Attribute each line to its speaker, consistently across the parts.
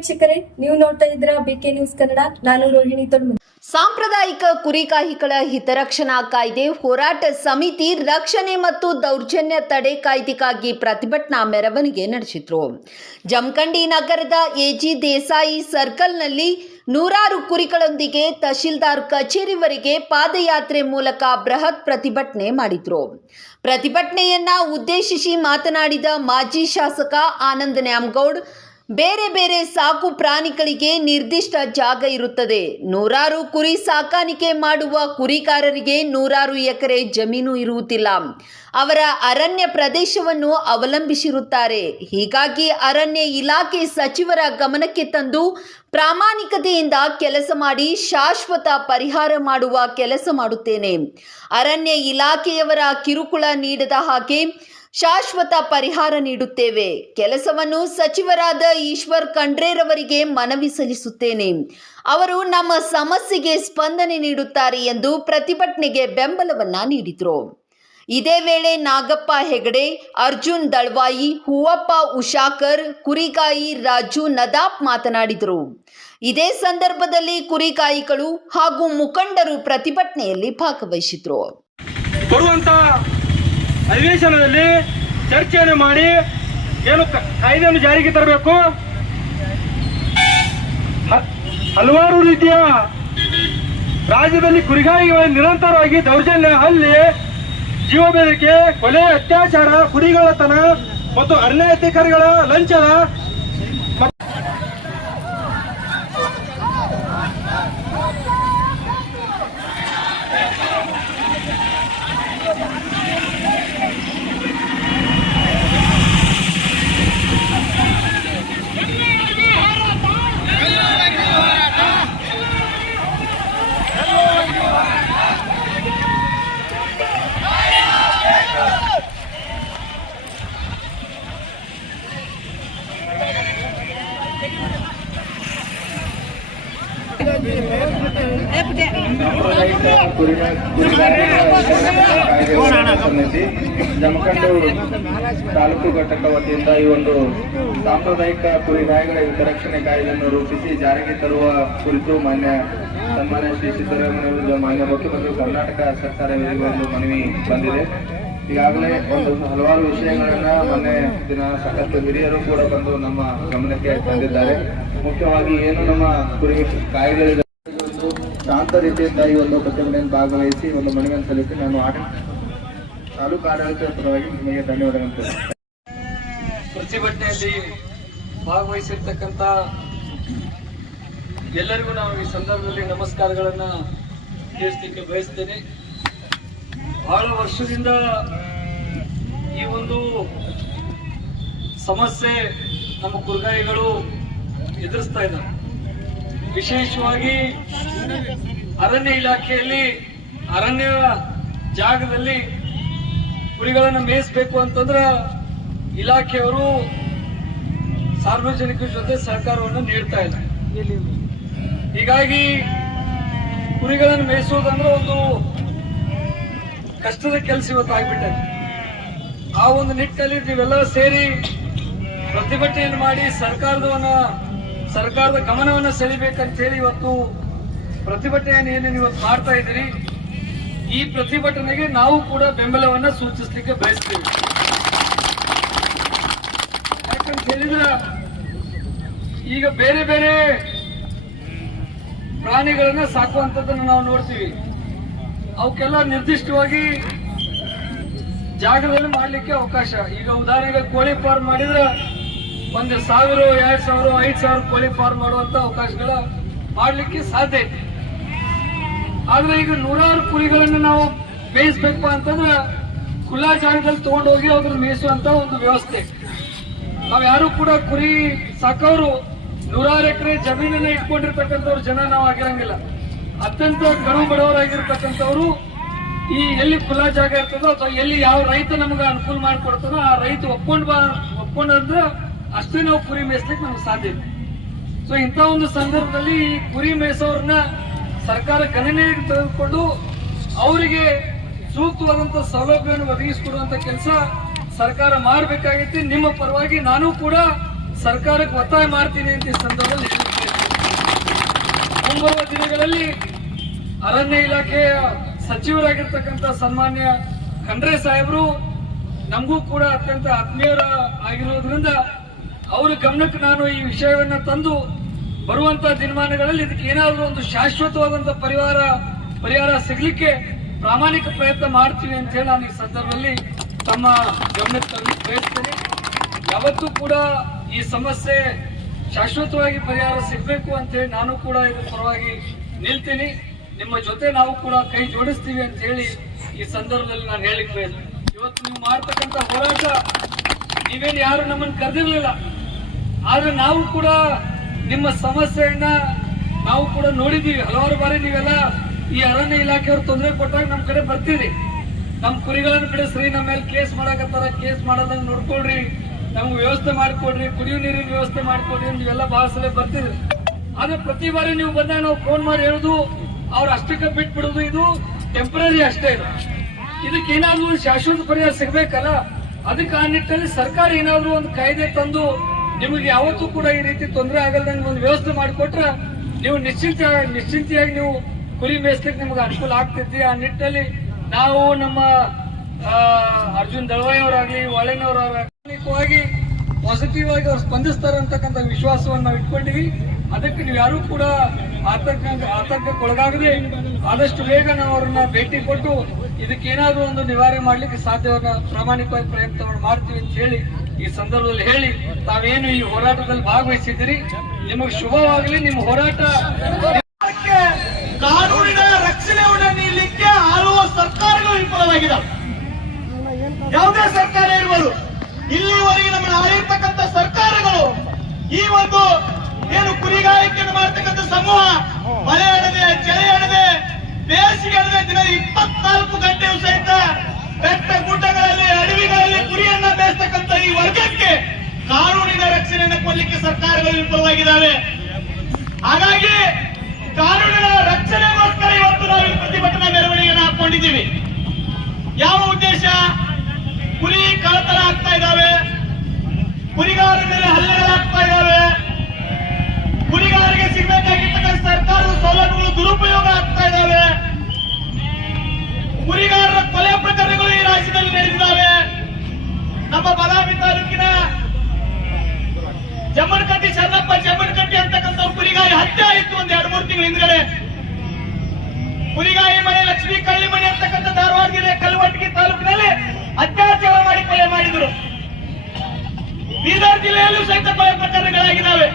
Speaker 1: ವೀಕ್ಷಕರೇ, ನೀವು ನೋಡ್ತಾ ಇದ್ರ ಬಿಕೆ ನ್ಯೂಸ್ ಕನ್ನಡ ನಾನು ರೋಹಿಣಿ ತೊಡ್ಮ
Speaker 2: ಸಾಂಪ್ರದಾಯಿಕ ಕುರಿಕಾಯಿಗಳ ಹಿತರಕ್ಷಣಾ ಕಾಯ್ದೆ, ಹೋರಾಟ ಸಮಿತಿ ರಕ್ಷಣೆ ಮತ್ತು ದೌರ್ಜನ್ಯ ತಡೆ ಕಾಯ್ದೆಗಾಗಿ ಪ್ರತಿಭಟನಾ ಮೆರವಣಿಗೆ ನಡೆಸಿದ್ರು. ಜಮಖಂಡಿ ನಗರದ ಎಜಿ ದೇಸಾಯಿ ಸರ್ಕಲ್ನಲ್ಲಿ ನೂರಾರು ಕುರಿಗಳೊಂದಿಗೆ ತಹಶೀಲ್ದಾರ್ ಕಚೇರಿವರೆಗೆ ಪಾದಯಾತ್ರೆ ಮೂಲಕ ಬೃಹತ್ ಪ್ರತಿಭಟನೆ ಮಾಡಿದ್ರು. ಪ್ರತಿಭಟನೆಯನ್ನ ಉದ್ದೇಶಿಸಿ ಮಾತನಾಡಿದ ಮಾಜಿ ಶಾಸಕ ಆನಂದ್ ನ್ಯಾಮಗೌಡ್ ಬೇರೆ ಬೇರೆ ಸಾಕು ಪ್ರಾಣಿಗಳಿಗೆ ನಿರ್ದಿಷ್ಟ ಜಾಗ ಇರುತ್ತದೆ. ನೂರಾರು ಕುರಿ ಸಾಕಾಣಿಕೆ ಮಾಡುವ ಕುರಿಕಾರರಿಗೆ ನೂರಾರು ಎಕರೆ ಜಮೀನು ಇರುವುದಿಲ್ಲ. ಅವರ ಅರಣ್ಯ ಪ್ರದೇಶವನ್ನು ಅವಲಂಬಿಸಿರುತ್ತಾರೆ. ಹೀಗಾಗಿ ಅರಣ್ಯ ಇಲಾಖೆ ಸಚಿವರ ಗಮನಕ್ಕೆ ತಂದು ಪ್ರಾಮಾಣಿಕತೆಯಿಂದ ಕೆಲಸ ಮಾಡಿ ಶಾಶ್ವತ ಪರಿಹಾರ ಮಾಡುವ ಕೆಲಸ ಮಾಡುತ್ತೇನೆ. ಅರಣ್ಯ ಇಲಾಖೆಯವರ ಕಿರುಕುಳ ನೀಡದ ಹಾಗೆ ಶಾಶ್ವತ ಪರಿಹಾರ ನೀಡುತ್ತೇವೆ. ಕೆಲಸವನ್ನು ಸಚಿವರಾದ ಈಶ್ವರ್ ಖಂಡ್ರೇರವರಿಗೆ ಮನವಿ ಸಲ್ಲಿಸುತ್ತೇನೆ. ಅವರು ನಮ್ಮ ಸಮಸ್ಯೆಗೆ ಸ್ಪಂದನೆ ನೀಡುತ್ತಾರೆ ಎಂದು ಪ್ರತಿಭಟನೆಗೆ ಬೆಂಬಲವನ್ನ ನೀಡಿದರು. ಇದೇ ವೇಳೆ ನಾಗಪ್ಪ ಹೆಗಡೆ, ಅರ್ಜುನ್ ದಳ್ವಾಯಿ, ಹೂವಪ್ಪ ಉಷಾಕರ್ ಕುರಿಕಾಯಿ ರಾಜು ನದಾಪ್ ಮಾತನಾಡಿದರು. ಇದೇ ಸಂದರ್ಭದಲ್ಲಿ ಕುರಿಕಾಯಿಗಳು ಹಾಗೂ ಮುಖಂಡರು ಪ್ರತಿಭಟನೆಯಲ್ಲಿ ಭಾಗವಹಿಸಿದರು.
Speaker 3: ಅಧಿವೇಶನದಲ್ಲಿ ಚರ್ಚೆಯನ್ನು ಮಾಡಿ ಏನು ಕಾಯ್ದೆಯನ್ನು ಜಾರಿಗೆ ತರಬೇಕು? ಹಲವಾರು ರೀತಿಯ ರಾಜ್ಯದಲ್ಲಿ ಕುರಿಗಾಯಿಗಳ ನಿರಂತರವಾಗಿ ದೌರ್ಜನ್ಯ ಅಲ್ಲಿ ಜೀವ ಬೆದರಿಕೆ ಕೊಲೆ, ಅತ್ಯಾಚಾರ ಕುರಿಗಳತನ ಮತ್ತು ಅರಣ್ಯ ಅಧಿಕಾರಿಗಳ ಲಂಚದ
Speaker 4: ಕಾಯ್ದೆ ಜಮಖಂಡೂರು ತಾಲೂಕು ಘಟಕ ವತಿಯಿಂದ ಈ ಒಂದು ಸಾಂಪ್ರದಾಯಿಕ ಕುರಿ ನಾಯಿಗಳ ಹಿತರಕ್ಷಣೆ ಕಾಯ್ದೆಯನ್ನು ರೂಪಿಸಿ ಜಾರಿಗೆ ತರುವ ಕುರಿತು ಮಾನ್ಯ ಸನ್ಮಾನ್ಯ ಶ್ರೀ ಸಿದ್ದರಾಮಯ್ಯ ಮಾನ್ಯ ಮುಖ್ಯಮಂತ್ರಿ ಕರ್ನಾಟಕ ಸರ್ಕಾರ ಒಂದು ಮನವಿ ಬಂದಿದೆ. ಈಗಾಗಲೇ ಒಂದು ಹಲವಾರು ವಿಷಯಗಳನ್ನ ಮೊನ್ನೆ ದಿನ ಸಾಕಷ್ಟು ಹಿರಿಯರು ಕೂಡ ಬಂದು ನಮ್ಮ ಗಮನಕ್ಕೆ ತಂದಿದ್ದಾರೆ. ಮುಖ್ಯವಾಗಿ ಏನು ನಮ್ಮ ಕುರಿ ಕಾಯಿಲೆ ಶಾಂತ ರೀತಿಯಿಂದ ಈ ಒಂದು ಪ್ರತಿಭಟನೆಯನ್ನು ಭಾಗವಹಿಸಿ ಒಂದು ಮನವಿಯನ್ನು ಸಲ್ಲಿಸಿ ನಾನು ಆಡಳಿತ ತಾಲೂಕು ಆಡಳಿತ ಪರವಾಗಿ ನಿಮಗೆ ಧನ್ಯವಾದಗಳು.
Speaker 3: ಪ್ರತಿಭಟನೆಯಲ್ಲಿ ಭಾಗವಹಿಸಿರ್ತಕ್ಕಂಥ ಎಲ್ಲರಿಗೂ ನಾವು ಈ ಸಂದರ್ಭದಲ್ಲಿ ನಮಸ್ಕಾರಗಳನ್ನ ತಿಳಿಸಲಿಕ್ಕೆ ಬಯಸ್ತೇನೆ ಬಹಳ ವರ್ಷದಿಂದ ಈ ಒಂದು ಸಮಸ್ಯೆ ನಮ್ಮ ಕುರ್ಗಾಯಿಗಳು ಎದುರಿಸ್ತಾ ಇದ್ದಾರೆ ವಿಶೇಷವಾಗಿ ಅರಣ್ಯ ಇಲಾಖೆಯಲ್ಲಿ, ಅರಣ್ಯ ಜಾಗದಲ್ಲಿ ಕುರಿಗಳನ್ನು ಮೇಯಿಸಬೇಕು ಅಂತಂದ್ರೆ ಇಲಾಖೆಯವರು ಸಾರ್ವಜನಿಕರ ಜೊತೆ ಸಹಕಾರವನ್ನು ನೀಡ್ತಾ ಇಲ್ಲ. ಹೀಗಾಗಿ ಕುರಿಗಳನ್ನು ಮೇಯಿಸೋದಂದ್ರೆ ಒಂದು ಕಷ್ಟದ ಕೆಲಸ ಇವತ್ತು ಆಗ್ಬಿಟ್ಟೆ ಆ ಒಂದು ನಿಟ್ಟಿನಲ್ಲಿ ನೀವೆಲ್ಲ ಸೇರಿ ಪ್ರತಿಭಟನೆಯನ್ನು ಮಾಡಿ ಸರ್ಕಾರದವನ್ನ, ಸರ್ಕಾರದ ಗಮನವನ್ನು ಸೆಳಿಬೇಕಂತ ಹೇಳಿ ಇವತ್ತು ಪ್ರತಿಭಟನೆಯನ್ನು ಏನೇನು ಇವತ್ತು ಮಾಡ್ತಾ ಇದ್ದೀರಿ ಈ ಪ್ರತಿಭಟನೆಗೆ ನಾವು ಕೂಡ ಬೆಂಬಲವನ್ನ ಸೂಚಿಸಲಿಕ್ಕೆ ಬಯಸ್ತೀವಿ. ಯಾಕಂತ ಹೇಳಿದ್ರೆ, ಈಗ ಬೇರೆ ಬೇರೆ ಪ್ರಾಣಿಗಳನ್ನ ಸಾಕುವಂಥದ್ದನ್ನು ನಾವು ನೋಡ್ತೀವಿ. ಅವಕ್ಕೆಲ್ಲ ನಿರ್ದಿಷ್ಟವಾಗಿ ಜಾಗದಲ್ಲಿ ಮಾಡಲಿಕ್ಕೆ ಅವಕಾಶ. ಈಗ ಉದಾಹರಣೆಗೆ ಕೋಳಿ ಫಾರ್ಮ್ ಮಾಡಿದ್ರೆ ಒಂದು ಸಾವಿರ, ಎರಡ್ ಸಾವಿರ, ಐದು ಸಾವಿರ ಕೋಳಿ ಫಾರ್ಮ್ ಮಾಡುವಂತ ಅವಕಾಶಗಳ ಮಾಡಲಿಕ್ಕೆ ಸಾಧ್ಯ ಐತಿ. ಆದ್ರೆ ಈಗ ನೂರಾರು ಕುರಿಗಳನ್ನು ನಾವು ಮೇಯಿಸ್ಬೇಕು ಅಂತಂದ್ರೆ ಖುಲ್ಲಾ ಜಾಗದಲ್ಲಿ ತಗೊಂಡೋಗಿ ಅದ್ರ ಮೇಯಿಸುವಂತ ಒಂದು ವ್ಯವಸ್ಥೆ. ನಾವ್ ಯಾರು ಕೂಡ ಕುರಿ ಸಾಕೋರು ನೂರಾರು ಎಕರೆ ಜಮೀನನ್ನ ಇಟ್ಕೊಂಡಿರ್ತಕ್ಕಂಥವ್ರು ಜನ ನಾವು ಆಗಿರಂಗಿಲ್ಲ. ಅತ್ಯಂತ ಕಡು ಬಡವರಾಗಿರ್ತಕ್ಕಂಥವ್ರು ಈ ಎಲ್ಲಿ ಖುಲ್ಲಾ ಜಾಗ ಇರ್ತದೋ ಅಥವಾ ಎಲ್ಲಿ ಯಾವ ರೈತ ನಮ್ಗೆ ಅನುಕೂಲ ಮಾಡಿಕೊಡ್ತಾನೋ ಆ ರೈತ ಒಪ್ಕೊಂಡ್ ಬಾ ಒಪ್ಕೊಂಡ್ರೆ ಅಷ್ಟೇ ನಾವು ಕುರಿ ಮೇಯಿಸ್ಲಿಕ್ಕೆ ನಮ್ಗೆ ಸಾಧ್ಯ ಇದೆ ಸೊ ಇಂಥ ಒಂದು ಸಂದರ್ಭದಲ್ಲಿ ಈ ಕುರಿ ಮೇಯಿಸೋರ್ನ ಸರ್ಕಾರ ಗಣನೆಗೆ ತೆಗೆದುಕೊಂಡು ಅವರಿಗೆ ಸೂಕ್ತವಾದಂತ ಸೌಲಭ್ಯವನ್ನು ಒದಗಿಸಿಕೊಡುವಂತ ಕೆಲಸ ಸರ್ಕಾರ ಮಾಡಬೇಕಾಗಿತ್ತು ನಿಮ್ಮ ಪರವಾಗಿ ನಾನು ಕೂಡ ಸರ್ಕಾರಕ್ಕೆ ಒತ್ತಾಯ ಮಾಡ್ತೀನಿ ಅಂತ ಈ ಸಂದರ್ಭದಲ್ಲಿ. ಮುಂಬರುವ ದಿನಗಳಲ್ಲಿ ಅರಣ್ಯ ಇಲಾಖೆಯ ಸಚಿವರಾಗಿರ್ತಕ್ಕಂಥ ಸನ್ಮಾನ್ಯ ಖಂಡ್ರೆ ಸಾಹೇಬರು ನಮಗೂ ಕೂಡ ಅತ್ಯಂತ ಆತ್ಮೀಯರ ಆಗಿರೋದ್ರಿಂದ ಅವರ ಗಮನಕ್ಕೆ ನಾನು ಈ ವಿಷಯವನ್ನು ತಂದು ಬರುವಂತ ದಿನಮಾನಗಳಲ್ಲಿ ಇದಕ್ಕೆ ಏನಾದರೂ ಒಂದು ಶಾಶ್ವತವಾದಂತಹ ಪರಿಹಾರ ಪರಿಹಾರ ಸಿಗಲಿಕ್ಕೆ ಪ್ರಾಮಾಣಿಕ ಪ್ರಯತ್ನ ಮಾಡ್ತೀವಿ ಅಂತ ಹೇಳಿ ನಾನು ಈ ಸಂದರ್ಭದಲ್ಲಿ ತಮ್ಮ ಗಮನಕ್ಕೆ ತರಲಿಕ್ಕೆ ಬಯಸ್ತೇನೆ. ಯಾವತ್ತೂ ಕೂಡ ಈ ಸಮಸ್ಯೆ ಶಾಶ್ವತವಾಗಿ ಪರಿಹಾರ ಸಿಗಬೇಕು ಅಂತ ಹೇಳಿ ನಾನು ಕೂಡ ಇದ್ರ ಪರವಾಗಿ ನಿಲ್ತೀನಿ. ನಿಮ್ಮ ಜೊತೆ ನಾವು ಕೂಡ ಕೈ ಜೋಡಿಸ್ತೀವಿ ಅಂತ ಹೇಳಿ ಈ ಸಂದರ್ಭದಲ್ಲಿ ನಾನು ಹೇಳಿಕ್ ಬಯಸ್ತೇನೆ. ಇವತ್ತು ನೀವು ಮಾಡ್ತಕ್ಕಂಥ ಹೋರಾಟ, ನೀವೇನು ಯಾರು ನಮ್ಮನ್ನು ಕರೆದಿರಲಿಲ್ಲ, ಆದರೆ ನಾವು ಕೂಡ ನಿಮ್ಮ ಸಮಸ್ಯೆಯನ್ನ ನಾವು ಕೂಡ ನೋಡಿದೀವಿ ಹಲವಾರು ಬಾರಿ ನೀವೆಲ್ಲ ಈ ಅರಣ್ಯ ಇಲಾಖೆಯವ್ರು ತೊಂದರೆ ಕೊಟ್ಟಾಗ ನಮ್ಮ ಕಡೆ ಬರ್ತೀರಿ. ನಮ್ಮ ಕುರಿಗಳನ್ನು ಬಿಡಿಸ್ರಿ ನಮ್ಮ ಮೇಲೆ ಕೇಸ್ ಮಾಡಕತ್ತಾರ, ಕೇಸ್ ಮಾಡೋದನ್ನ ನೋಡ್ಕೊಳ್ರಿ. ನಮ್ಗೆ ವ್ಯವಸ್ಥೆ ಮಾಡ್ಕೊಡ್ರಿ, ಕುಡಿಯೋ ನೀರಿನ ವ್ಯವಸ್ಥೆ ಮಾಡ್ಕೊಡ್ರಿ ನೀವೆಲ್ಲ ಬಹಳ ಸಲ ಬರ್ತಿದ್ರಿ ಆದ್ರೆ ಪ್ರತಿ ಬಾರಿ ನೀವು ಬಂದಾಗ ನಾವು ಫೋನ್ ಮಾಡಿ ಹೇಳುದು, ಅವ್ರು ಅಷ್ಟಕ್ಕೆ ಬಿಟ್ಬಿಡುದು, ಇದು ಟೆಂಪ್ರರಿ ಅಷ್ಟೇ ಇದು. ಇದಕ್ಕೆ ಏನಾದ್ರು ಶಾಶ್ವತ ಪರಿಹಾರ ಸಿಗ್ಬೇಕಲ್ಲ? ಅದಕ್ಕೆ ಆ ನಿಟ್ಟಿನಲ್ಲಿ ಸರ್ಕಾರ ಏನಾದ್ರು ಒಂದು ಕಾಯ್ದೆ ತಂದು ನಿಮಗೆ ಯಾವತ್ತೂ ಕೂಡ ಈ ರೀತಿ ತೊಂದರೆ ಆಗಲ್ದಂಗೆ ಒಂದು ವ್ಯವಸ್ಥೆ ಮಾಡಿಕೊಟ್ರೆ ನೀವು ನಿಶ್ಚಿಂತ, ನಿಶ್ಚಿಂತೆಯಾಗಿ ನೀವು ಕುರಿ ಮೇಯಿಸ್ಲಿಕ್ಕೆ ನಿಮ್ಗೆ ಅನುಕೂಲ ಆಗ್ತೈತಿ ಆ ನಿಟ್ಟಿನಲ್ಲಿ ನಾವು ನಮ್ಮ ಅರ್ಜುನ್ ದಳವಾಯಿ ಅವರಾಗ್ಲಿ ಪಾಸಿಟಿವ್ ಆಗಿ ಅವ್ರು ಸ್ಪಂದಿಸ್ತಾರೆ ಅಂತಕ್ಕಂಥ ವಿಶ್ವಾಸವನ್ನು ನಾವು ಇಟ್ಕೊಂಡಿವಿ ಅದಕ್ಕೆ ನೀವು ಯಾರು ಕೂಡ ಆತಂಕ, ಆತಂಕಕ್ಕೊಳಗಾಗದೆ ಆದಷ್ಟು ಬೇಗ ನಾವು ಅವ್ರನ್ನ ಭೇಟಿ ಕೊಟ್ಟು ಇದಕ್ಕೆ ಏನಾದರೂ ಒಂದು ನಿವಾರಣೆ ಮಾಡ್ಲಿಕ್ಕೆ ಸಾಧ್ಯವಾದ ಪ್ರಾಮಾಣಿಕವಾಗಿ ಪ್ರಯತ್ನಗಳು ಮಾಡ್ತೀವಿ ಅಂತ ಹೇಳಿ, ಈ ಸಂದರ್ಭದಲ್ಲಿ ಹೇಳಿ, ತಾವೇನು ಈ ಹೋರಾಟದಲ್ಲಿ ಭಾಗವಹಿಸಿದ್ದೀರಿ? ನಿಮಗೆ ಶುಭವಾಗಲಿ, ನಿಮ್ಮ ಹೋರಾಟ
Speaker 5: ಕಾನೂನಿನ ರಕ್ಷಣೆಯನ್ನು ನೀಡಲಿಕ್ಕೆ ಆಳುವ ಸರ್ಕಾರಗಳು ವಿಫಲವಾಗಿದೆ ಯಾವುದೇ ಸರ್ಕಾರ ಇರ್ಬೋದು, ಇಲ್ಲಿವರೆಗೆ ನಮ್ಮನ್ನು ಆಳಿರ್ತಕ್ಕಂಥ ಸರ್ಕಾರಗಳು ಈ ಒಂದು ಏನು ಕುರಿಗಾರಿಕೆಯನ್ನು ಮಾಡ್ತಕ್ಕಂಥ ಸಮೂಹ ಮಳೆ ಅಡದೆ ಚಳಿ ಅಡದೆ ಬೇಸಿಗೆ ದಿನ ಇಪ್ಪತ್ನಾಲ್ಕು ಗಂಟೆಯೂ ಸಹಿತ ಬೆಟ್ಟ ಗುಡ್ಡಗಳಲ್ಲಿ, ಅಡವಿಗಳಲ್ಲಿ ಕುರಿಯನ್ನ ಬೇಯಿಸ್ತಕ್ಕಂಥ ಈ ವರ್ಗಕ್ಕೆ ಕಾನೂನಿನ ರಕ್ಷಣೆಯನ್ನು ಕೊಡಲಿಕ್ಕೆ ಸರ್ಕಾರಗಳು ವಿಫಲವಾಗಿದ್ದಾವೆ ಹಾಗಾಗಿ ಕಾನೂನಿನ ರಕ್ಷಣೆಗೋಸ್ಕರ ಇವತ್ತು ನಾವು ಈ ಪ್ರತಿಭಟನಾ ಮೆರವಣಿಗೆಯನ್ನು ಹಾಕೊಂಡಿದ್ದೀವಿ. ಯಾವ ಉದ್ದೇಶ? ಕುರಿ ಕಳತನ ಆಗ್ತಾ ಇದ್ದಾವೆ. ಕುರಿಗಾರರ ಮೇಲೆ ಹಲ್ಲೆಗಳಾಗ್ತಾ ಇದ್ದಾವೆ. ಸಿಗಬೇಕಾಗಿರ್ತಕ್ಕಂಥ ಸರ್ಕಾರದ ಸೌಲಭ್ಯಗಳು ದುರುಪಯೋಗ ಆಗ್ತಾ ಇದಾವೆ ಕುರಿಗಾರರ ಕೊಲೆ ಪ್ರಕರಣಗಳು ಈ ರಾಜ್ಯದಲ್ಲಿ ನಡೆದಿದ್ದಾವೆ. ನಮ್ಮ ಬದಾಮಿ ತಾಲೂಕಿನ ಜಮ್ಮನಕಟ್ಟಿ ಶರಣಪ್ಪ ಜಮ್ಮನಕಟ್ಟಿ ಅಂತಕ್ಕಂಥ ಕುರಿಗಾಯಿ ಹತ್ಯೆ ಆಯಿತು ಒಂದ್ ಎರಡು ಮೂರು ತಿಂಗಳ ಹಿಂದ್ಗಡೆ. ಕುರಿಗಾಯಿ ಮನೆ, ಲಕ್ಷ್ಮೀ ಕಳ್ಳಿಮಣಿ ಅಂತಕ್ಕಂಥ ಧಾರವಾಡ ಜಿಲ್ಲೆ ಕಲವಟಗಿ ತಾಲೂಕಿನಲ್ಲಿ ಅತ್ಯಾಚಾರ ಮಾಡಿ ಕೊಲೆ ಮಾಡಿದ್ರು. ಬೀದರ್ ಜಿಲ್ಲೆಯಲ್ಲೂ ಸಹಿತ ಕೊಲೆ ಪ್ರಕರಣಗಳಾಗಿದ್ದಾವೆ.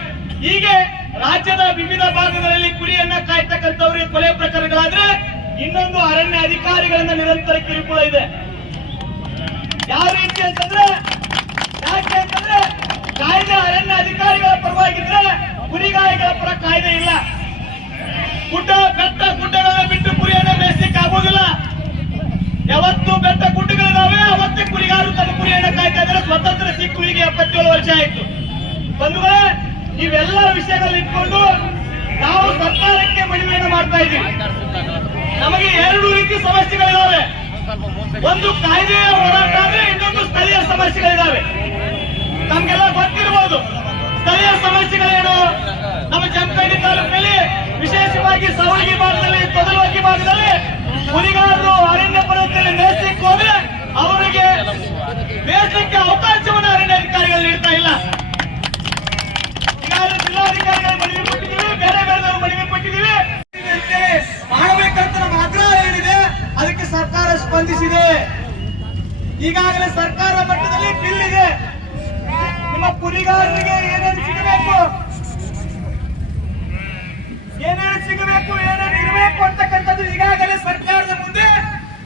Speaker 5: ಹೀಗೆ ರಾಜ್ಯದ ವಿವಿಧ ಭಾಗಗಳಲ್ಲಿ ಕುರಿಯನ್ನ ಕಾಯ್ತಕ್ಕಂಥವ್ರಿಗೆ ಕೊಲೆ ಪ್ರಕರಣಗಳಾದ್ರೆ ಇನ್ನೊಂದು ಅರಣ್ಯ ಅಧಿಕಾರಿಗಳನ್ನ ನಿರಂತರ ಕಿರುಕುಳ ಇದೆ. ಯಾವ ರೀತಿ ಅಂತಂದ್ರೆ, ಯಾಕೆ ಅಂತಂದ್ರೆ, ಕಾಯ್ದೆ ಅರಣ್ಯ ಅಧಿಕಾರಿಗಳ ಪರವಾಗಿದ್ರೆ ಕುರಿಗಾಯಿಗಳ ಪರ ಕಾಯ್ದೆ ಇಲ್ಲ. ಗುಡ್ಡ, ಬೆಟ್ಟ ಗುಡ್ಡಗಳನ್ನ ಬಿಟ್ಟು ಕುರಿಯನ್ನ ಮೇಯಿಸ್ಲಿಕ್ಕೆ ಆಗೋದಿಲ್ಲ. ಯಾವತ್ತು ಬೆಟ್ಟ ಗುಡ್ಡಗಳಿದಾವೆ, ಅವತ್ತೇ ಕುರಿಗಾರು ತಮ್ಮ ಕುರಿಯನ್ನ ಕಾಯ್ತಾ ಇದ್ದಾರೆ. ಸ್ವತಂತ್ರ ಸಿಕ್ಕು ಈಗ ಎಪ್ಪತ್ತೇಳು ವರ್ಷ ಆಯ್ತು. ಬಂಧುಗಳೇ ಇವೆಲ್ಲ ವಿಷಯಗಳು ಇಟ್ಕೊಂಡು ನಾವು ಸರ್ಕಾರಕ್ಕೆ ಮನವಿಯನ್ನು ಮಾಡ್ತಾ ಇದ್ದೀವಿ. ನಮಗೆ ಎರಡು ರೀತಿ ಸಮಸ್ಯೆಗಳಿದ್ದಾವೆ ಒಂದು ಕಾಯ್ದೆಯ ಹೋರಾಟ ಇನ್ನೊಂದು ಸ್ಥಳೀಯ ಸಮಸ್ಯೆಗಳಿದ್ದಾವೆ ನಮ್ಗೆಲ್ಲ ಗೊತ್ತಿರಬಹುದು ಸ್ಥಳೀಯ ಸಮಸ್ಯೆಗಳೇನು? ನಮ್ಮ ಜಮಖಂಡಿ ತಾಲೂಕಿನಲ್ಲಿ ವಿಶೇಷವಾಗಿ ಸವಳಗಿ ಭಾಗದಲ್ಲಿ ತೊದಲವಾಗಿ ಭಾಗದಲ್ಲಿ ಹುಲಿಗಾರರು ಅರಣ್ಯ ಪರ್ವತದಲ್ಲಿ ಹೋದ್ರೆ ಅವರಿಗೆ ನೇಸಿಕ್ಕೆ ಅವಕಾಶವನ್ನು ಅರಣ್ಯ ಅಧಿಕಾರಿಗಳು ನೀಡ್ತಾ ಇಲ್ಲ. ಮನವಿ ಮಾಡಬೇಕಂತ ಆಗ್ರಹ ಏನಿದೆ ಅದಕ್ಕೆ ಸರ್ಕಾರ ಸ್ಪಂದಿಸಿದೆ ಈಗಾಗಲೇ ಸರ್ಕಾರ ಮಟ್ಟದಲ್ಲಿ ಬಿಲ್ ಇದೆ ನಿಮ್ಮ ಕುರಿಗಾರರಿಗೆ ಏನೇನು ಸಿಗಬೇಕು ಏನೇನು ಸಿಗಬೇಕು ಏನೇನು ಇರಬೇಕು ಅಂತಕ್ಕಂಥದ್ದು ಈಗಾಗಲೇ ಸರ್ಕಾರದ ಮುಂದೆ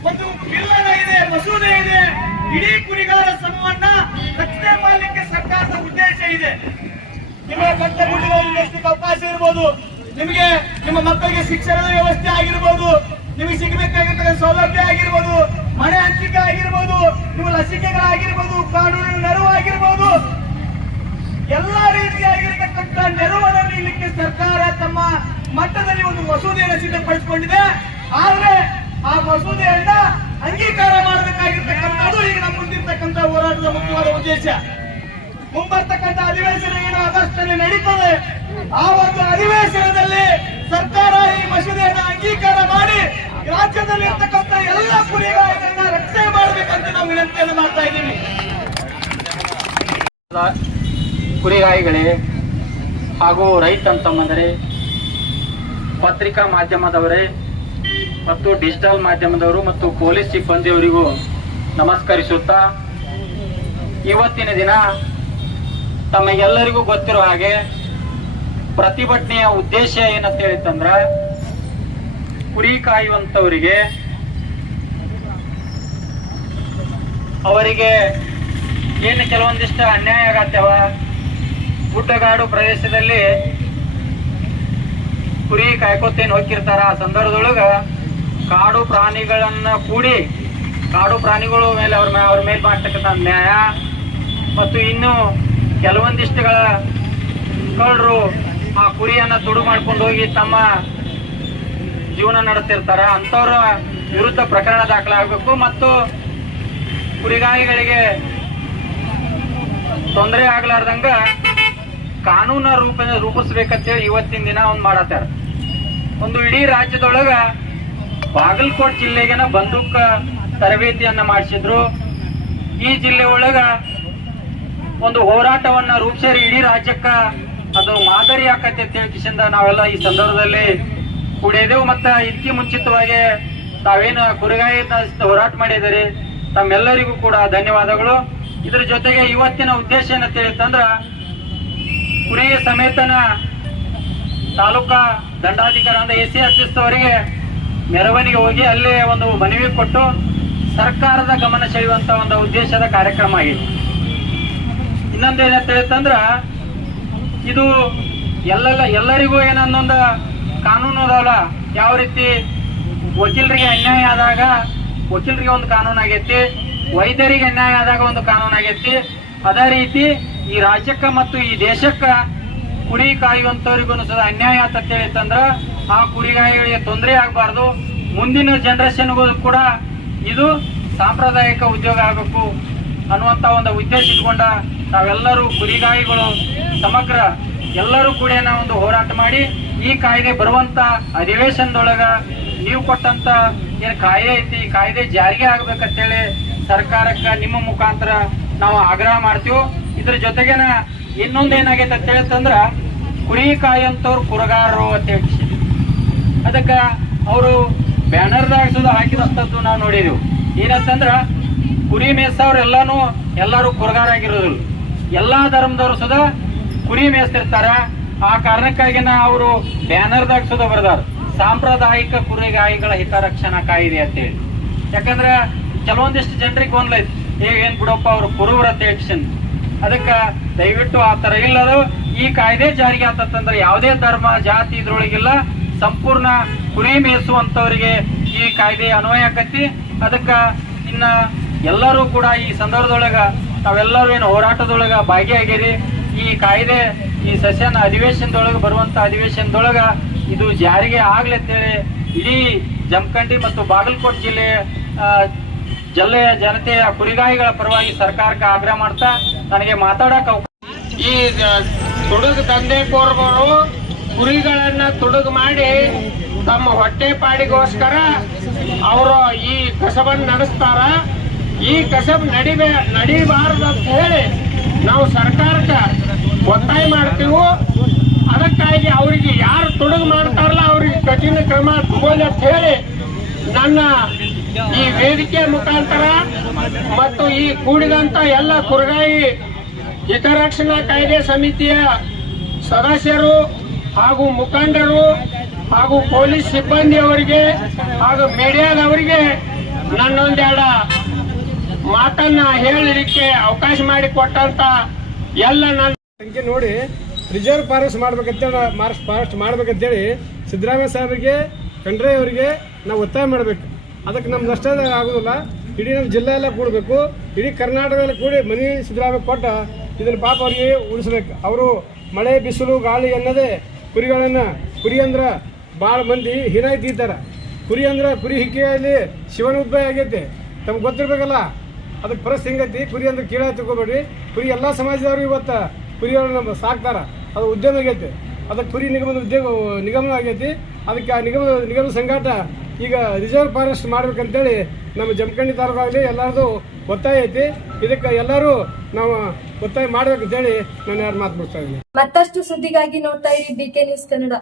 Speaker 5: ಒಂದು ಬಿಲ್ ಇದೆ ಮಸೂದೆ ಇದೆ. ಇಡೀ ಕುರಿಗಾರ ಸಮವನ್ನ ರಕ್ಷಣೆ ಮಾಡಲಿಕ್ಕೆ ಸರ್ಕಾರದ ಉದ್ದೇಶ ಇದೆ. ನಿಮ್ಮ ಕಟ್ಟೆ ಗುಡ್ಡಗಳಲ್ಲಿ ಮೇಯಿಸ್ಲಿಕ್ಕೆ ಅವಕಾಶ ಇರ್ಬೋದು. ನಿಮಗೆ ನಿಮ್ಮ ಮಕ್ಕಳಿಗೆ ಶಿಕ್ಷಣದ ವ್ಯವಸ್ಥೆ ಆಗಿರ್ಬೋದು. ನಿಮಗೆ ಸಿಗಬೇಕಾಗಿರ್ತಕ್ಕಂಥ ಸೌಲಭ್ಯ ಆಗಿರ್ಬೋದು. ಮನೆ ಹಂಚಿಕೆ ಆಗಿರ್ಬೋದು. ನಿಮ್ಮ ಲಸಿಕೆಗಳಾಗಿರ್ಬೋದು. ಕಾನೂನಿನ ನೆರವು ಆಗಿರ್ಬೋದು. ಎಲ್ಲಾ ರೀತಿಯಾಗಿರ್ತಕ್ಕಂಥ ನೆರವನ್ನು ನೀಡಲಿಕ್ಕೆ ಸರ್ಕಾರ ತಮ್ಮ ಮಟ್ಟದಲ್ಲಿ ಒಂದು ಮಸೂದೆಯನ್ನು ಸಿದ್ಧಪಡಿಸಿಕೊಂಡಿದೆ. ಆದ್ರೆ ಆ ಮಸೂದೆಯನ್ನ ಅಂಗೀಕಾರ ಮಾಡಬೇಕಾಗಿರ್ತಕ್ಕಂಥದ್ದು ಈಗ ನಮ್ಮ ಮುಂದಿರ್ತಕ್ಕಂಥ ಹೋರಾಟದ ಮುಖ್ಯವಾದ ಉದ್ದೇಶ. ಮುಂಬರ್ತಕ್ಕಂಥ ಅಧಿವೇಶನ ಏನು ಆಗಸ್ಟ್ನಲ್ಲಿ ನಡೀತದೆ, ಆ ಒಂದು ಅಧಿವೇಶನದಲ್ಲಿ ಸರ್ಕಾರ ಈ ಮಸೂದೆಯನ್ನು ಅಂಗೀಕಾರ ಮಾಡಿ ರಾಜ್ಯದಲ್ಲಿ ಇರ್ತಕ್ಕಂಥ ಎಲ್ಲ ಕುರಿಗಳನ್ನ ರಕ್ಷಣೆ ಮಾಡಬೇಕಂತ ನಾವು ವಿನಂತಿಯನ್ನು ಮಾಡ್ತಾ ಇದ್ದೀವಿ.
Speaker 6: ಕುರಿಗಾಯಿಗಳೇ ಹಾಗೂ ರೈತ ಪತ್ರಿಕಾ ಮಾಧ್ಯಮದವರೇ ಮತ್ತು ಡಿಜಿಟಲ್ ಮಾಧ್ಯಮದವರು ಮತ್ತು ಪೊಲೀಸ್ ಸಿಬ್ಬಂದಿಯವರಿಗೂ ನಮಸ್ಕರಿಸುತ್ತಾ, ಇವತ್ತಿನ ದಿನ ತಮಗೆಲ್ಲರಿಗೂ ಗೊತ್ತಿರೋ ಹಾಗೆ ಪ್ರತಿಭಟನೆಯ ಉದ್ದೇಶ ಏನಂತ ಹೇಳಿತಂದ್ರ ಕುರಿ ಕಾಯುವಂತವರಿಗೆ ಅವರಿಗೆ ಏನು ಕೆಲವೊಂದಿಷ್ಟು ಅನ್ಯಾಯ ಆಗತ್ತವ? ಗುಡ್ಡಗಾಡು ಪ್ರದೇಶದಲ್ಲಿ ಕುರಿ ಕಾಯ್ಕೋತೇನು ಹೋಗಿರ್ತಾರ ಆ ಸಂದರ್ಭದೊಳಗ ಕಾಡು ಪ್ರಾಣಿಗಳನ್ನ ಕೂಡಿ, ಕಾಡು ಪ್ರಾಣಿಗಳು ಮೇಲೆ ಅವ್ರ ಅವ್ರ ಮೇಲೆ ಮಾಡ್ತಕ್ಕಂಥ ಅನ್ಯಾಯ, ಮತ್ತು ಇನ್ನು ಕೆಲವೊಂದಿಷ್ಟುಗಳ ಕಳ್ಳರು ಆ ಕುರಿಯನ್ನ ತುಡು ಮಾಡ್ಕೊಂಡು ಹೋಗಿ ತಮ್ಮ ಜೀವನ ನಡೆಸ್ತಿರ್ತಾರ. ಅಂಥವ್ರ ವಿರುದ್ಧ ಪ್ರಕರಣ ದಾಖಲಾಗಬೇಕು ಮತ್ತು ಕುರಿಗಾಯಿಗಳಿಗೆ ತೊಂದರೆ ಆಗ್ಲಾರ್ದಂಗ ಕಾನೂನ ರೂಪ, ರೂಪಿಸ್ಬೇಕಂತೇಳಿ ಇವತ್ತಿನ ದಿನ ಒಂದ್ ಮಾಡತ್ತಾರ. ಒಂದು ಇಡೀ ರಾಜ್ಯದೊಳಗ ಬಾಗಲಕೋಟ್ ಜಿಲ್ಲೆಗೆನ ಬಂದೂಕ ತರಬೇತಿಯನ್ನ ಮಾಡಿಸಿದ್ರು. ಈ ಜಿಲ್ಲೆ ಒಳಗ ಒಂದು ಹೋರಾಟವನ್ನ ರೂಪಿಸಿ ಇಡೀ ರಾಜ್ಯಕ್ಕ ಅದು ಮಾದರಿ ಆಕತಿ ಅಂತ ಕಿಶಿಂದ, ನಾವೆಲ್ಲ ಈ ಸಂದರ್ಭದಲ್ಲಿ ಕೂಡಿದೆವು ಮತ್ತ ಇದಕ್ಕೆ ಮುಂಚಿತವಾಗಿ ತಾವೇನು ಕುರಿಗಾಯಿ ಹೋರಾಟ ಮಾಡಿದಿರಿ ತಮ್ಮೆಲ್ಲರಿಗೂ ಕೂಡ ಧನ್ಯವಾದಗಳು. ಇದ್ರ ಜೊತೆಗೆ ಇವತ್ತಿನ ಉದ್ದೇಶ ಏನಂತ ಹೇಳಿತಂದ್ರ ಕುರಿ ಸಮೇತನ ತಾಲೂಕಾ ದಂಡಾಧಿಕಾರಿ ಅಂದ್ರೆ ಎ ಸಿ ಆಫೀಸ್ ಅವರಿಗೆ ಮೆರವಣಿಗೆ ಹೋಗಿ ಅಲ್ಲಿ ಒಂದು ಮನವಿ ಕೊಟ್ಟು ಸರ್ಕಾರದ ಗಮನ ಸೆಳೆಯುವಂತ ಒಂದು ಉದ್ದೇಶದ ಕಾರ್ಯಕ್ರಮ ಆಗಿದೆ. ಇನ್ನೊಂದು ಏನಂತ ಹೇಳ್ತಂದ್ರ, ಇದು ಎಲ್ಲೆಲ್ಲ, ಎಲ್ಲರಿಗೂ ಏನನ್ನೊಂದು ಕಾನೂನು ಅದಾವಲ್ಲ ಯಾವ ರೀತಿ ವಕೀಲರಿಗೆ ಅನ್ಯಾಯ ಆದಾಗ ವಕೀಲರಿಗೆ ಒಂದು ಕಾನೂನು ಆಗೈತಿ, ವೈದ್ಯರಿಗೆ ಅನ್ಯಾಯ ಆದಾಗ ಒಂದು ಕಾನೂನು ಆಗೈತಿ. ಅದೇ ರೀತಿ ಈ ರಾಜ್ಯಕ್ಕ ಮತ್ತು ಈ ದೇಶಕ್ಕ ಕುರಿ ಕಾಯುವಂತವ್ರಿಗೂ ಸದಾ ಅನ್ಯಾಯ ಆತ ಹೇಳಿತ್ತಂದ್ರ ಆ ಕುರಿಗಾಯಿಗಳಿಗೆ ತೊಂದರೆ ಆಗಬಾರ್ದು. ಮುಂದಿನ ಜನರೇಷನ್ಗೂ ಕೂಡ ಇದು ಸಾಂಪ್ರದಾಯಿಕ ಉದ್ಯೋಗ ಆಗಬೇಕು ಅನ್ನುವಂತ ಒಂದು ಉದ್ದೇಶ ಇಟ್ಕೊಂಡ ನಾವೆಲ್ಲರೂ ಕುರಿಗಾಯಿಗಳು, ಸಮಗ್ರ ಎಲ್ಲರೂ ಕೂಡ ಒಂದು ಹೋರಾಟ ಮಾಡಿ ಈ ಕಾಯ್ದೆ ಬರುವಂತ ಅಧಿವೇಶನದೊಳಗ ನೀವು ಕೊಟ್ಟಂತ ಏನು ಕಾಯ್ದೆ ಐತಿ, ಈ ಕಾಯ್ದೆ ಜಾರಿಗೆ ಆಗ್ಬೇಕಂತೇಳಿ ಸರ್ಕಾರಕ್ಕೆ ನಿಮ್ಮ ಮುಖಾಂತರ ನಾವು ಆಗ್ರಹ ಮಾಡ್ತೀವಿ. ಇದ್ರ ಜೊತೆಗೇನ ಇನ್ನೊಂದು ಏನಾಗೈತೆ ಅಂತ ಹೇಳಿತಂದ್ರ, ಕುರಿ ಕಾಯಂತವ್ರು ಕುರಗಾರರು ಅಂತ ಹೇಳಿ ಅದಕ್ಕ ಅವರು ಬ್ಯಾನರ್ದಾಗ ಸುದ ಹಾಕಿದಂತದ್ದು ನಾವು ನೋಡಿದೆವು. ಏನಂತಂದ್ರ ಕುರಿ ಮೇಸವ್ರೆಲ್ಲಾನು ಎಲ್ಲಾನು ಕುರಗಾರ ಕುರಗಾರಾಗಿರೋದಿಲ್ಲ ಎಲ್ಲಾ ಧರ್ಮದವರು ಸುದ ಕುರಿ ಮೇಯಿಸ್ತಿರ್ತಾರ. ಆ ಕಾರಣಕ್ಕಾಗಿನ ಅವರು ಬ್ಯಾನರ್ದಾಗ ಸುದ ಬರ್ದಾರ. ಸಾಂಪ್ರದಾಯಿಕ ಕುರಿಗಾಯಿಗಳ ಹಿತರಕ್ಷಣಾ ಕಾಯಿದೆ ಅಂತೇಳಿ. ಯಾಕಂದ್ರೆ ಕೆಲವೊಂದಿಷ್ಟು ಜನರಿಗೆ ಒಂದ್ಲೈತಿ ಈಗ ಏನ್ ಬಿಡಪ್ಪ ಅವ್ರು ಕುರುವ್ರ ಹೇಳ್ಕೊಂಡು ಅದಕ್ಕ ದಯವಿಟ್ಟು ಆ ತರ ಇಲ್ಲದು. ಈ ಕಾಯ್ದೆ ಜಾರಿಗೆ ಆತಂದ್ರೆ ಯಾವುದೇ ಧರ್ಮ, ಜಾತಿ ಇದ್ರೊಳಗಿಲ್ಲ. ಸಂಪೂರ್ಣ ಕುರಿ ಮೇಯಿಸುವಂತವರಿಗೆ ಈ ಕಾಯ್ದೆ ಅನ್ವಯ ಆಕತಿ. ಅದಕ್ಕ ಇನ್ನ ಎಲ್ಲರೂ ಕೂಡ ಈ ಸಂದರ್ಭದೊಳಗ ತಾವೆಲ್ಲರೂ ಏನು ಹೋರಾಟದೊಳಗ ಭಾಗಿಯಾಗಿರಿ. ಈ ಕಾಯ್ದೆ, ಈ ಸೆಷನ್ ಅಧಿವೇಶನದೊಳಗೆ ಬರುವಂತ ಅಧಿವೇಶನದೊಳಗ ಇದು ಜಾರಿಗೆ ಆಗ್ಲಿ ಅಂತೇಳಿ ಇಡೀ ಜಮಖಂಡಿ ಮತ್ತು ಬಾಗಲಕೋಟ್ ಜಿಲ್ಲೆ ಜಿಲ್ಲೆಯ ಜನತೆಯ ಕುರಿಗಾಯಿಗಳ ಪರವಾಗಿ ಸರ್ಕಾರಕ್ಕೆ ಆಗ್ರಹ ಮಾಡ್ತಾ ನನಗೆ ಮಾತಾಡಕ್
Speaker 7: ಈ ತುಡುಗು ದಂಧೆಕೋರರು ಕುರಿಗಳನ್ನ ತುಡುಗು ಮಾಡಿ ತಮ್ಮ ಹೊಟ್ಟೆ ಪಾಡಿಗೋಸ್ಕರ ಅವರು ಈ ಕಸಬನ್ನು ನಡೆಸ್ತಾರ. ಈ ಕಸಬ್ ನಡಿಬೇ ನಡಿಬಾರದು ಅಂತ ಹೇಳಿ ನಾವು ಸರ್ಕಾರಕ್ಕೆ ಒತ್ತಾಯ ಮಾಡ್ತೀವಿ, ಅದಕ್ಕಾಗಿ ಅವರಿಗೆ ಯಾರು ತೊಡಗು ಮಾಡ್ತಾರಲ್ಲ, ಅವ್ರಿಗೆ ಕಠಿಣ ಕ್ರಮ ತಗೊಳ್ಳಿ ಅಂತ ಹೇಳಿ ನನ್ನ ಈ ವೇದಿಕೆ ಮುಖಾಂತರ ಮತ್ತು ಈ ಕೂಡಿದಂತ ಎಲ್ಲ ಕುರುಗಾಯಿ ಹಿತರಕ್ಷಣಾ ಕಾಯ್ದೆ ಸಮಿತಿಯ ಸದಸ್ಯರು ಹಾಗೂ ಮುಖಂಡರು ಹಾಗೂ ಪೊಲೀಸ್ ಸಿಬ್ಬಂದಿಯವರಿಗೆ ಹಾಗೂ ಮೀಡಿಯಾದವರಿಗೆ ನನ್ನೊಂದೆರಡ ಮಾತನ್ನ ಹೇಳಲಿಕ್ಕೆ ಅವಕಾಶ ಮಾಡಿ ಕೊಟ್ಟಂತ ಎಲ್ಲ ನನ್ನ
Speaker 8: ಸಂಖ್ಯೆ ನೋಡಿ ರಿಸರ್ವ್ ಫಾರೆಸ್ಟ್ ಮಾಡ್ಬೇಕಂತೇಳಿ, ಮಾರ್ಸ್ ಫಾರೆಸ್ಟ್ ಮಾಡ್ಬೇಕಂತೇಳಿ ಸಿದ್ದರಾಮಯ್ಯ ಸಾಹೇಬರಿಗೆ, ಖಂಡ್ರೆ ಅವರಿಗೆ ನಾವು ಒತ್ತಾಯ ಮಾಡಬೇಕು. ಅದಕ್ಕೆ ನಮ್ಮ ನಷ್ಟ ಆಗೋದಿಲ್ಲ. ಇಡೀ ನಮ್ಮ ಜಿಲ್ಲೆ ಎಲ್ಲ ಕೂಡಬೇಕು. ಇಡೀ ಕರ್ನಾಟಕದಲ್ಲಿ ಕೂಡಿ ಮನಿ ಸಿದ್ದರಾಮಯ್ಯ ಕೊಟ್ಟ ಇದನ್ನು ಪಾಪ ಅವರಿಗೆ ಉಳಿಸ್ಬೇಕು. ಅವರು ಮಳೆ, ಬಿಸಿಲು, ಗಾಳಿ ಅನ್ನೋದೇ ಕುರಿಗಳನ್ನು. ಕುರಿ ಅಂದ್ರೆ ಭಾಳ ಮಂದಿ ಹೀನಾಗಿ ತೀರ್ತಾರೆ ಕುರಿ ಅಂದ್ರೆ ಕುರಿ ಹಿಕ್ಕಿಯಲ್ಲಿ ಶಿವನ ಉದ್ಭವ ಆಗೈತೆ. ತಮ್ಗೆ ಗೊತ್ತಿರ್ಬೇಕಲ್ಲ? ಅದಕ್ಕೆ ಪರಿಸ್ಥಿತಿ ಹಿಂಗೈತಿ ಕುರಿ ಅಂದ್ರೆ ಕೀಳ ತಿಳ್ಕೊಬೇಡ್ರಿ. ಕುರಿ ಎಲ್ಲ ಸಮಾಜದವರು ಇವತ್ತು ಕುರಿಯವ್ರು ನಮ್ಮ ಸಾಕ್ತಾರ. ಅದು ಉದ್ಯಮ ಆಗೈತಿ. ಅದಕ್ಕೆ ಕುರಿ ನಿಗಮದ ಉದ್ಯೋಗ ನಿಗಮ ಆಗೈತಿ. ಅದಕ್ಕೆ ಆ ನಿಗಮ ನಿಗಮ ಸಂಘಾಟ ಈಗ ರಿಸರ್ವ್ ಫಾರೆಸ್ಟ್ ಮಾಡ್ಬೇಕಂತೇಳಿ ನಮ್ಮ ಜಮಖಂಡಿ ತಾಲೂಕಾಗಲಿ ಎಲ್ಲರದು ಒತ್ತಾಯ ಐತಿ. ಇದಕ್ಕೆ ಎಲ್ಲರೂ ನಾವು ಒತ್ತಾಯ ಮಾಡ್ಬೇಕಂತೇಳಿ ನಾನು ಯಾರು ಮಾತು ಬಿಡ್ತಾ ಇದ್ದೀನಿ.
Speaker 1: ಮತ್ತಷ್ಟು ಸುದ್ದಿಗಾಗಿ ನೋಡ್ತಾ ಇರಿ ನ್ಯೂಸ್ ಕನ್ನಡ.